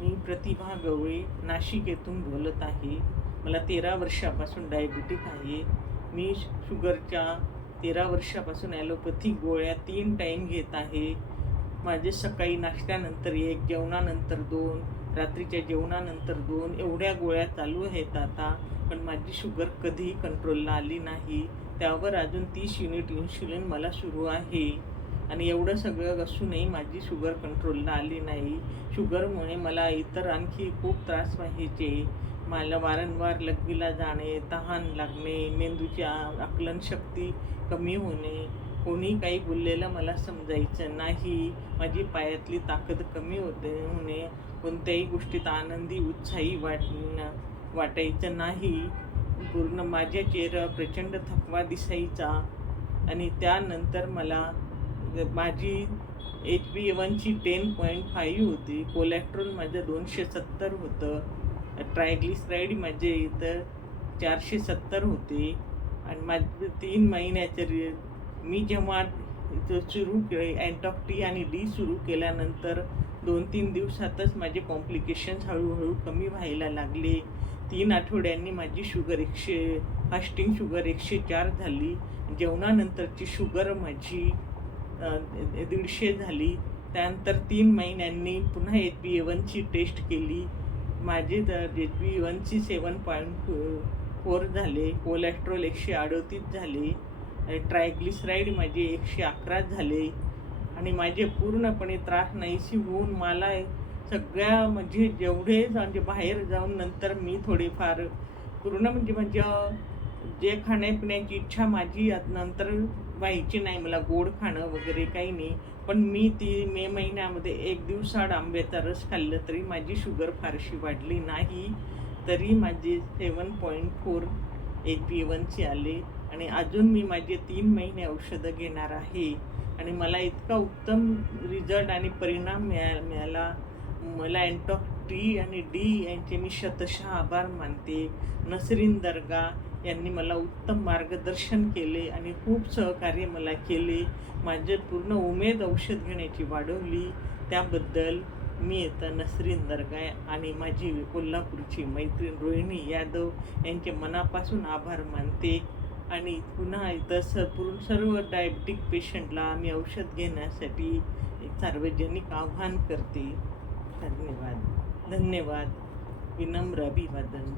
मी प्रतिभा गवळी नाशिक येथून बोलत आहे. मला तेरा वर्षापासून डायबिटिक आहे. मी शुगरच्या तेरा वर्षापासून ॲलोपॅथिक गोळ्या तीन टाईम घेत आहे. माझे सकाळी नाश्त्यानंतर एक जेवणानंतर दोन रात्रीच्या जेवणानंतर दोन एवढ्या गोळ्या चालू आहेत आता. पण माझी शुगर कधीही कंट्रोलला आली नाही. त्यावर अजून तीस युनिट इन्शुलिन मला सुरू आहे. आणि एवढं सगळं असूनही माझी शुगर कंट्रोलला आली नाही. शुगरमुळे मला इतर आणखी खूप त्रास व्हायचे. मला वारंवार लघवीला जाणे तहान लागणे मेंदूची आकलनशक्ती कमी होणे कोणी काही बोललेलं मला समजायचं नाही. माझी पायातली ताकद कमी होते होणे कोणत्याही गोष्टीत आनंदी उत्साही वाट वाटायचं नाही. पूर्ण माझ्या चेहरा प्रचंड थकवा दिसायचा आणि त्यानंतर मला माझी एच बी वनची टेन पॉईंट फाईव्ह होती. कोलेस्ट्रॉल माझं दोनशे सत्तर होतं. ट्रायग्लिसराईड माझे इथं चारशे सत्तर होते. आणि माझं तीन महिन्याच्या रि मी जेव्हा इथं सुरू केले अँटॉक्टी आणि डी सुरू केल्यानंतर दोन तीन दिवसातच माझे कॉम्प्लिकेशन्स हळूहळू कमी व्हायला लागले. तीन आठवड्यांनी माझी शुगर एकशे फास्टिंग शुगर एकशे चार झाली. जेवणानंतरची शुगर माझी दीडशे झाली. त्यानंतर तीन महिन्यांनी पुन्हा एच बी ए वनची टेस्ट केली. माझे तर एच बी एवनची सेवन पॉईंट फोर झाले. कोलेस्ट्रॉल एकशे अडोतीस झाले. ट्रायग्लिसराईड माझे एकशे अकरा झाले. आणि माझे पूर्णपणे त्रास नाहीशी होऊन मला सगळ्या म्हणजे जेवढे म्हणजे बाहेर जाऊन नंतर मी थोडेफार पूर्ण म्हणजे म्हणजे जे खाण्यापिण्याची इच्छा माझी नंतर व्हायची नाही. मला गोड खाणं वगैरे काही नाही. पण मी ती मे महिन्यामध्ये एक दिवसाड आंब्याचा रस खाल्लं तरी माझी शुगर फारशी वाढली नाही. तरी माझे seven point four H B वनचे आले आणि अजून मी माझे तीन महिने औषधं घेणार आहे. आणि मला इतका उत्तम रिझल्ट आणि परिणाम मिळा मिळाला. मला अँटॉक टी आणि डी यांचे मी शतशः आभार मानते. नसरीन दर्गा यांनी मला उत्तम मार्गदर्शन केले आणि खूप सहकार्य मला केले. माझे पूर्ण उमेद औषध घेण्याची वाढवली. त्याबद्दल मी येतं नसरीन दरगाय आणि माझी कोल्हापूरची मैत्रीण रोहिणी यादव यांचे मनापासून आभार मानते. आणि पुन्हा इथं स पूर्ण सर्व डायबिटिक पेशंटला आम्ही औषध घेण्यासाठी एक सार्वजनिक आव्हान करते. धन्यवाद. धन्यवाद. विनम्र अभिवादन.